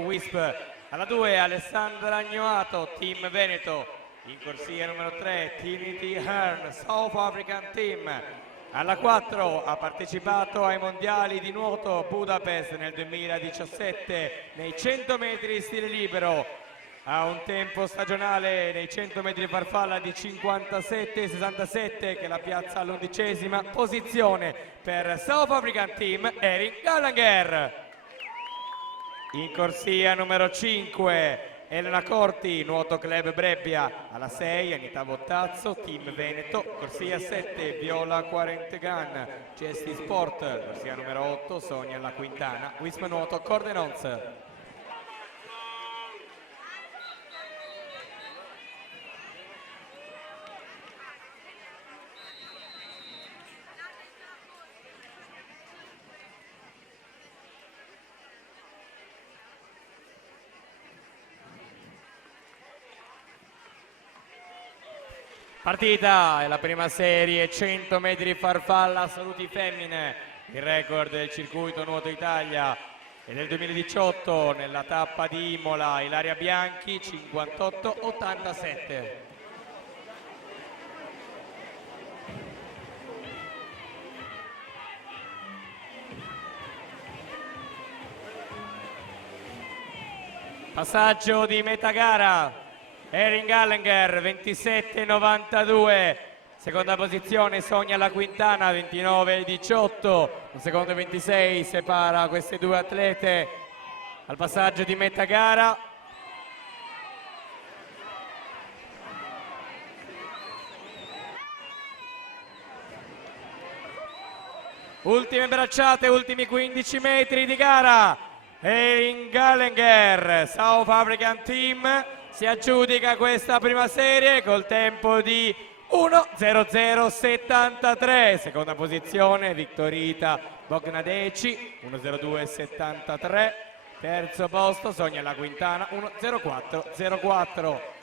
Wisp. Alla 2 Alessandra Agnoato, Team Veneto. In corsia numero 3 Trinity Hearn, South African Team. Alla 4 ha partecipato ai mondiali di nuoto Budapest nel 2017 nei 100 metri stile libero. Ha un tempo stagionale nei 100 metri farfalla di 57,67 che la piazza all'11ª posizione per South African Team Erin Gallagher. In corsia numero 5 Elena Corti, Nuoto Club Brebbia. Alla 6 Anita Bottazzo, Team Veneto. Corsia 7 Viola Quarentegan, Gesti Sport. Corsia numero 8 Sonia La Quintana, Wisp Nuoto Cordenons. Partita è la prima serie 100 metri farfalla assoluti femmine, il record del circuito Nuoto Italia e del 2018 nella tappa di Imola Ilaria Bianchi 58,87. Passaggio di metà gara. Erin Gallagher 27,92, seconda posizione Sonia La Quintana 29,18, un secondo 26 separa queste due atlete al passaggio di metà gara. Ultime bracciate, ultimi 15 metri di gara. Erin Gallagher, South African Team, si aggiudica questa prima serie col tempo di 1:00,73. Seconda posizione Victorita Bognadeci 1:02,73. Terzo posto Sonia La Quintana 1:04,04.